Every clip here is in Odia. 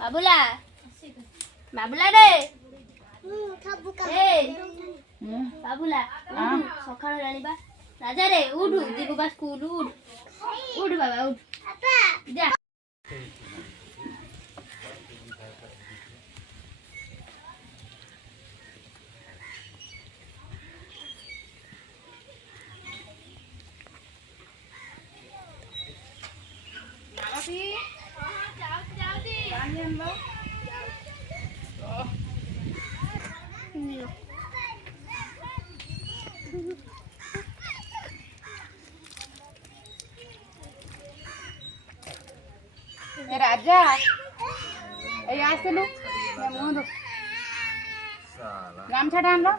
बाबूला बाबूला रे बाबूला सकाळ जानिबा राजा रे उठ दीपू बा स्कूल उठ उठ बाबा उठ जा राजा आसलु मुह दो गामछा टाण लो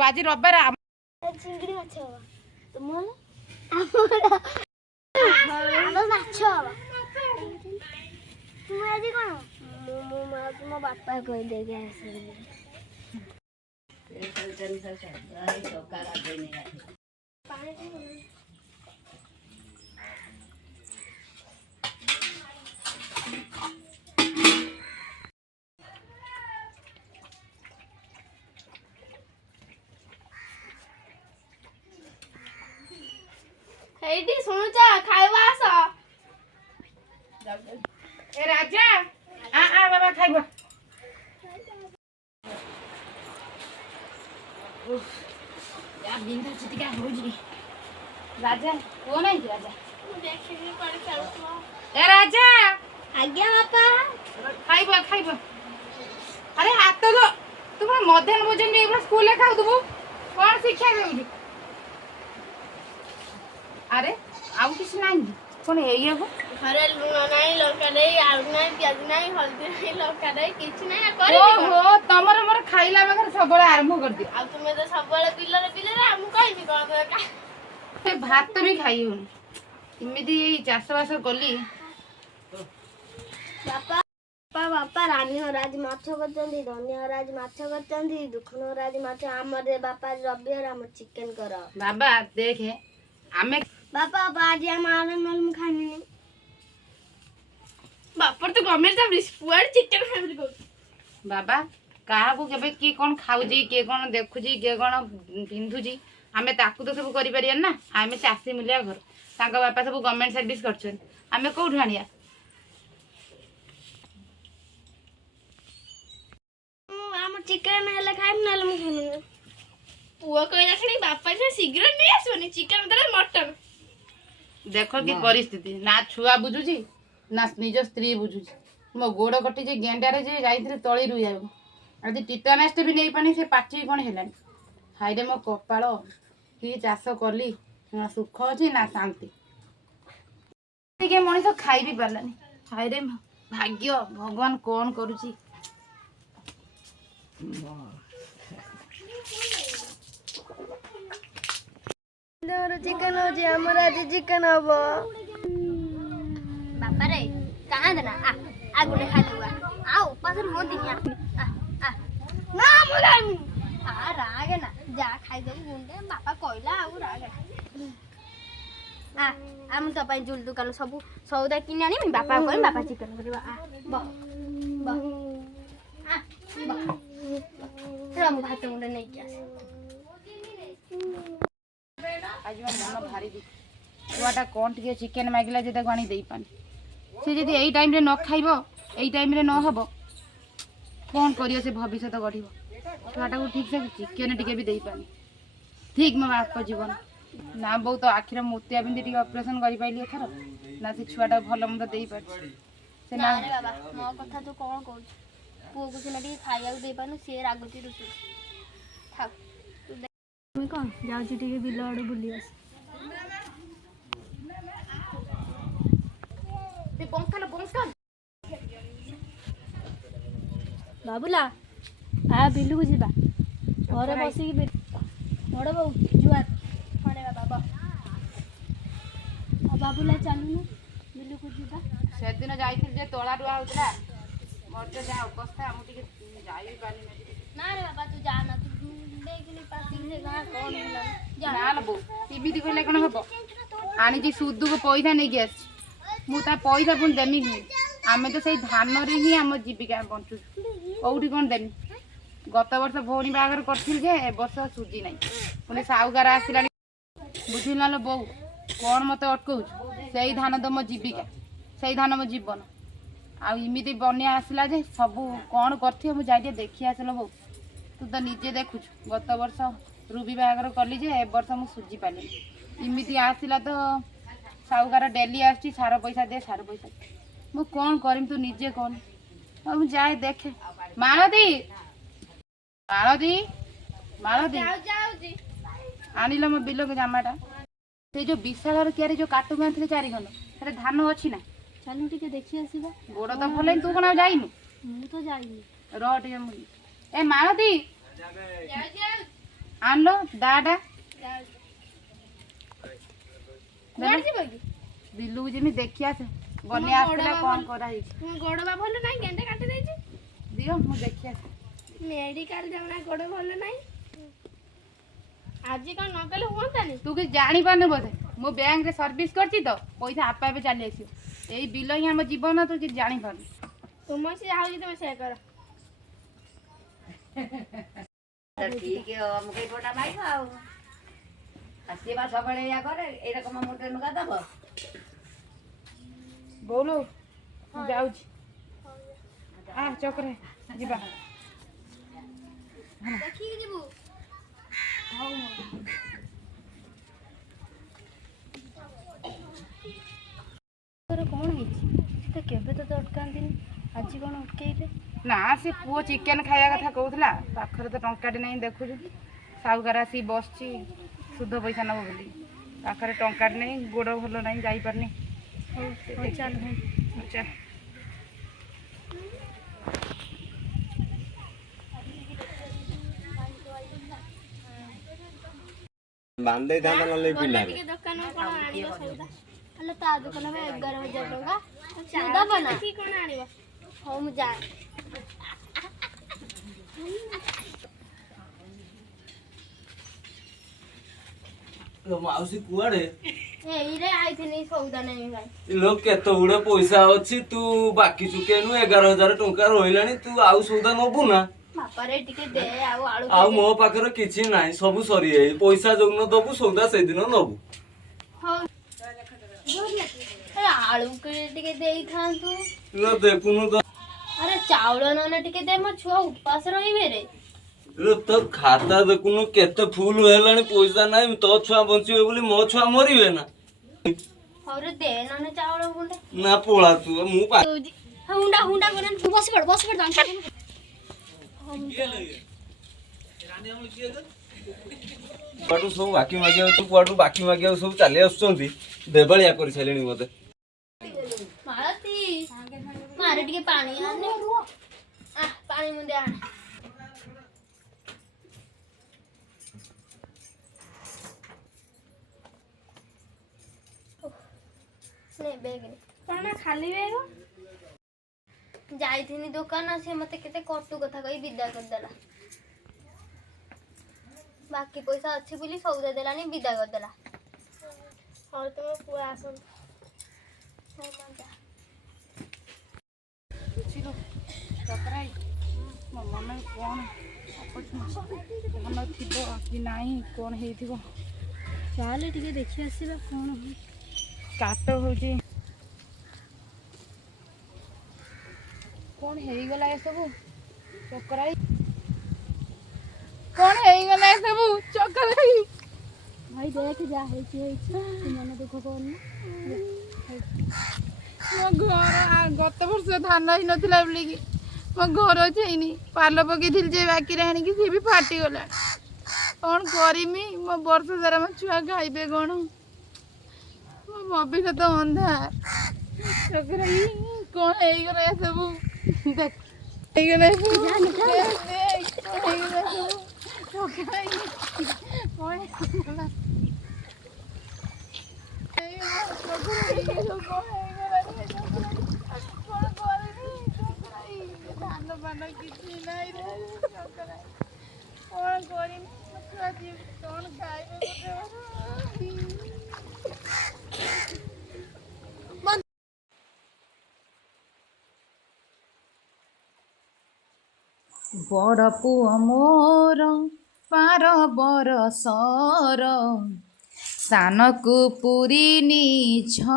आज रविवार चिंगड़ी माछ तुम तुम आज कौन मो बापा कह देखे एडी सुनुचा खाइबा आस ए राजा आ बाबा खाइबा या बिंदा चिटिका होजी राजा को नहीं राजा देखिनी पर चलतो ए राजा आज्ञा बापा खाइबा खाइबा अरे हाथ तो तुम मध्याह्न भोजन भी स्कूल में खाऊ तुम कौन शिक्षा देउजी अरे आउ किसी नहीं कौन ये को घरे लूण नहीं लंका नहीं आलू नहीं प्याज नहीं हल्दी नहीं लंका नहीं किछ नहीं करी ओहो तमर मोर खाइला बगर सबले आरंभ कर दियो आ तुमे तो सबले बिलरे हम कहिनी कोन ते भात भी खाई हो इमिदी चाष बास कली बापा बापा रानी राज माछ करचंदी धन्य राज माछ करचंदी दुखन राज माछ हमरे बापा रबिवार हम चिकन कर बाबा देखे आमे बापा आज हम आनंद मल खानी नहीं बापा तो गवर्नमेंट सब रिस्पुआर चिकन खाबली को बाबा काहा को केबे की कोन खाउजी के कोन देखुजी के कोन पिंधुजी आमे ताकू तो सब करि परियन ना आमे चासी मिलिया घर तांका बापा सब गवर्नमेंट सर्विस करछन आमे कोठु आनिया हम चिकन हेले खाइम नाले हम खानी पुआ कइला खणी बापा से शीघ्र नहीं आसोनी चिकन मतलब मटन देखो की परिस्थिति ना छुआ बुझुजी ना निज स्त्री बुझुजी मो गोड़ कटी जे गेंडारे जे जाइथिरे तळी रुई आबो आज टिटानेस्ट भी नहीं पानी से पाची कोन हेलानी हाइरे मो कपाळ की चाष करली ना सुख अछि ना शांति के मणि तो खाई भी पारलानी हाइरे भाग्य भगवान कोन करूची चिकन हो जी हमरा आज चिकन हबो बापा रे कहां देना आ गुडे खा देबा आ उपास मो दिया आ ना मगानी आ रागे ना जा खाई दे गुंडे बापा कहला आ रागे आ हम तो पई जुल दुकान सब सौदा किन आनी बापा कहन बापा चिकन करबा आ ब ब आ ब भात मुंडे नहीं क्या आज मन भारी छुआटा कौन टे चिकेन मागिला जे आनी दे पानी से जदि यही टाइम रे न खाइबो यही टाइम रे न हबो कौन करियो से भविष्य गढ़ छुआटा को ठीक से चिकेन टिके भी दे पानी ठीक मो बाप जीवन ना बहुत आखिर मोतिया बिंदी टी ऑपरेशन करि पाइली एथर ना से छुआटा भल मंद दे पार से ना अरे बाबा मो कथा तो कोन कहू पुओ को सिना टी खाइया दे पानु से रागुती रुसु था ମୁଁ କ'ଣ ଯାଉଛି ଟିକେ ବିଲ ଆଡ଼େ ବୁଲି ଆସ। ବାବୁଲା ଆ ବିଲକୁ ଯିବା। ଘରେ ବସିକି ବଡ଼ ବୋଉ ଜୁଆର ଖଣ୍ଡେ ବାବା ଆଉ ବାବୁଲା ଚାଲୁନୁ ବିଲକୁ ଯିବା। ସେଦିନ ଯାଇଥିଲି ଯେ ତୋଳା ରୁଆ ହଉଥିଲା ମୋର ତ ଯାହା ଅବସ୍ଥା ମୁଁ ଟିକେ ଯାଇ ପାରିନି। ନା ରେ ବାବା ତୁ ଯା ନା, ତୁ ଦେଖିନି ପାଖରେ ସେ ଗାଁ କ'ଣ ହେଲା ନା ଲୋ ବୋଉ ଏମିତି କହିଲେ କ'ଣ ହବ? ଆଣିଛି ସୁଦକୁ ପଇସା ନେଇକି ଆସିଛି, ମୁଁ ତା ପଇସା ପୁଣି ଦେମି କି? ଆମେ ତ ସେଇ ଧାନରେ ହିଁ ଆମ ଜୀବିକା ବଞ୍ଚୁଛୁ, କୋଉଠି କ'ଣ ଦେମି? ଗତ ବର୍ଷ ଭଉଣୀ ବାହାଘର କରିଥିଲି ଯେ ଏ ବର୍ଷ ସୁଜି ନାହିଁ, ପୁଣି ସାହୁକାର ଆସିଲାଣି। ବୁଝିଲା ଲୋ ବୋଉ କ'ଣ ମୋତେ ଅଟକଉଛୁ? ସେଇ ଧାନ ତ ମୋ ଜୀବିକା, ସେଇ ଧାନ ମୋ ଜୀବନ। ଆଉ ଏମିତି ବନ୍ୟା ଆସିଲା ଯେ ସବୁ କ'ଣ କରିଥିବ ମୁଁ ଯାଇ ଟିକେ ଦେଖି ଆସିଲ ବୋଉ। ତୁ ତ ନିଜେ ଦେଖୁଛୁ ଗତ ବର୍ଷ ରୁବି ବାହାଘର କଲି ଯେ ଏ ବର୍ଷ ମୁଁ ସୁଝି ପାରିଲିନି। ଏମିତି ଆସିଲା ତ ସାହୁକାର ଡେଲି ଆସୁଛି ସାର ପଇସା ଦେ ସାର ପଇସା ଦେ। ମୁଁ କ'ଣ କରିମି ତୁ ନିଜେ କହନି। ଆଉ ମୁଁ ଯାଏ ଦେଖେ। ମାଳତୀ ମାଳତୀ ମାଳତୀ ଆଣିଲ ମୋ ବିଲକୁ ଜାମାଟା। ସେଇ ଯୋଉ ବିଶାଳର କିଆରି ଯୋଉ କାଟୁ ଆଣିଥିଲେ 4 ଖଣ୍ଡ ସେଟା ଧାନ ଅଛି ନା? ଚାଲୁ ଟିକେ ଦେଖି ଆସିବା। ଗୋଡ଼ ତ ଭଲ ତୁ କ'ଣ ଆଉ ଯାଇନୁ? ମୁଁ ତ ଯାଇନି। ରହ ଟିକେ ମୁଁ ଏ ମାଳତୀ ଆଣିଲ ଦାଟା ବିଲୁକୁ ଯେମିତି ଦେଖି ଆସେ ବନ୍ୟା ଆସିଥିଲା କ'ଣ କରାହେଇଛି। ଗୋଡ଼ ବା ଭଲ ନାହିଁ, ଗେଣ୍ଡେ କାଟି ଦେଇଛି। ଦିଅ ମୁଁ ଦେଖି ଆସେ। ମେଡ଼ିକାଲ ଯାଉନା, ଗୋଡ଼ ଭଲ ନାହିଁ। ଆଜି କ'ଣ ନ କଲେ ହୁଅନ୍ତାନି? ତୁ କିଛି ଜାଣିପାରୁନୁ ବୋଧେ, ମୁଁ ବ୍ୟାଙ୍କରେ ସର୍ଭିସ୍ କରିଛି ତ ପଇସା ଆପେ ଆପେ ଚାଲି ଆସିବ। ଏଇ ବିଲ ହିଁ ଆମ ଜୀବନ, ତୁ କିଛି ଜାଣିପାରୁନୁ। ତୁମ ସେ ଯାଉଛି ତମେ ସେୟା କର। ठीक है मुके फोटा माइक आउ आसी बा सबले या करे ए रकम मोटे नुका दब बोलो जाउची आ चक्रे जिबा देखि जिबु। ତୋର କ'ଣ ହେଇଛି? ସେ କେବେ ତ ଅଟକାନ୍ତିନି, ଆଜି କ'ଣ ଅଟକେଇଲେ? ନା ସେ ପୁଅ ଚିକେନ ଖାଇବା କଥା କହୁଥିଲା, ପାଖରେ ତ ଟଙ୍କାଟେ ନାହିଁ ଦେଖୁଛୁ। ସାହୁକାର ଆସିକି ବସିଛି ସୁଧ ପଇସା ନେବ ବୋଲି, ପାଖରେ ଟଙ୍କାଟେ ନାହିଁ, ଗୋଡ଼ ଭଲ ନାହିଁ, ଯାଇପାରୁନି। ହଉ ଚାଲ ଭାଇ ଚାଲ। ବାନ୍ଧେ ଧାନ ନଲେ ପିଲା ଟିକେ ଦୋକାନରୁ କ'ଣ ଆଣିବ ସଉଦା? ହେଲେ ତା ଦୋକାନରେ 11,000 ଟଙ୍କା ଦବ ନା? କି କ'ଣ ଆଣିବ? ହଉ ମୁଁ ଯାଏ। ମାଉସୀ କୁଆଡେ ଏଇରେ ଆଇଥିନି ସଉଦା ନେଇ ଭାଇ। ଲୋ କେତେ ଗୁଡେ ପଇସା ଅଛି ତୁ ବାକି ଚୁକେଇନୁ 11,000 ଟଙ୍କା ରହିଲାଣି ତୁ ଆଉ ସଉଦା ନବୁ ନା? ବାପାରେ ଟିକେ ଦେ ଆଉ ଆଳୁ ଆଉ ମୋ ପାଖରେ କିଛି ନାହିଁ ସବୁ ସରିଯାଇ ପଇସା ଯୋଉଦିନ ଦବୁ ସଉଦା ସେଇଦିନ ନବୁ। ହଉ ଆଳୁ ଟିକେ ଦେଇଥାନ୍ତୁ। ଲୋ ଦେଖୁନୁ ତ ଆରେ ଚାଉଳ ନହେଲେ ଟିକେ ଦେ, ମୋ ଛୁଆ ଉପାସ ରହିବେ ରେ। ଲୋ ତୋ ଖାତା ଦେଖୁନୁ କେତେ ଫୁଲ ହେଲାଣି ପଇସା ନାହିଁ, ତୋ ଛୁଆ ବଞ୍ଚିବେ ବୋଲି ମୋ ଛୁଆ ମରିବେ ନା? ହଉ ରେ ଦେ ନହେଲେ ଚାଉଳ ଗୁଣ୍ଡେ। ନା ପଳା ତୁ ମୁଁ ହୁଣ୍ଡା ହୁଣ୍ଡା করে ତୁ ବସି ପଡ଼ କୁଆଡୁ ସବୁ ବାକି ମାଗିବାକୁ କୁଆଡୁ ବାକି ମାଗିବାକୁ ସବୁ ଚାଲି ଆସୁଛନ୍ତି, ଦେବାଳିଆ କରିସାରିଲେଣି ମତେ। ମାଳତୀ ମାରେ ଟିକେ ପାଣି ଆନେ, ପାଣି ମୁଣ୍ଡେ ଆଣେ। ଖାଲି ବେଗ ଯାଇଥିନି ଦୋକାନ, ସେ ମତେ କେତେ କଟୁ କଥା କହି ବିଦା କରିଦେଲା। ବାକି ପଇସା ଅଛି ବୋଲି ସଉଦା ଦେଲାନି, ବିଦା କରିଦେଲା। ହଉ ତମ ପୁଅ ଆସନ୍ତୁ। ମୋ ମନ କ'ଣ ଭଲ ଥିବ କି ନାହିଁ, କ'ଣ ହେଇଥିବ? ଚାଲେ ଟିକେ ଦେଖି ଆସିବା କ'ଣ କାଟ ହଉଛି, କ'ଣ ହେଇଗଲା ଏସବୁ? ଚକରାଇ କ'ଣ ହେଇଗଲା ଏସବୁ? ଚକରାଇ ଭାଇ ଦେଖ ଯାହା ହେଇଛି ହେଇଛି, ମନ ଦୁଃଖ କରନି। ମୋ ଘର ଗତ ବର୍ଷ ଧାନ ହେଇନଥିଲା ବୋଲିକି ମୋ ଘର ଛେଇନି, ପାଲ ପକେଇଥିଲି ଯେ ବାକିରେ ଆଣିକି ସିଏ ବି ଫାଟିଗଲାଣି। कौन करमी मो वर्ष सारा मो छुआ खाइबे कौन मो भविष्यत अंधार छोकरा कौन ହେଇଗଲା ଏ ସବୁ देख ହେଇଗଲା ସବୁ ହେଇଗଲା ସବୁ छोकरा कौन ହେଇଗଲା ଧାନ ପାନ କିଛି ନାହିଁ ରେ କଣ କରିମି କଣ ଖାଇବେ ବଡ଼ ପୁଅ ମୋର 12 ବରଷର ସାନକୁ ପୁରିନି ଛ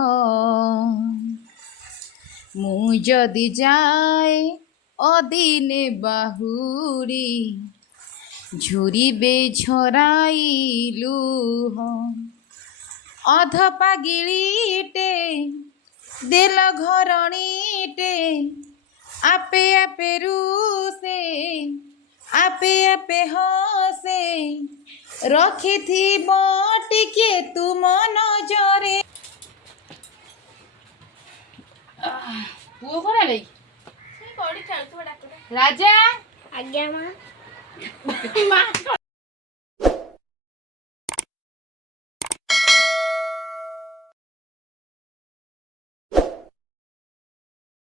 ମୁଁ ଯଦି ଯାଏ ଅଦିନେ ବାହୁଡ଼ି ଝୁରିବେ ଝରାଇ ଲୁହ ଅଧ ପାଗିଳିଟେ ଦେଲ ଘରଣୀଟେ ଆପେ ଆପେ ରୁଷେ ଆପେ ଆପେ ହସେ ରଖିଥିବ ଟିକେ ତୁମ ନଜରେ ପୁଅ କଣ ହେଲେ ସେ କୋଉଠି ଖେଳୁଥିବ ଡାକୁଟା ରାଜା ଆଜ୍ଞା ମା ମା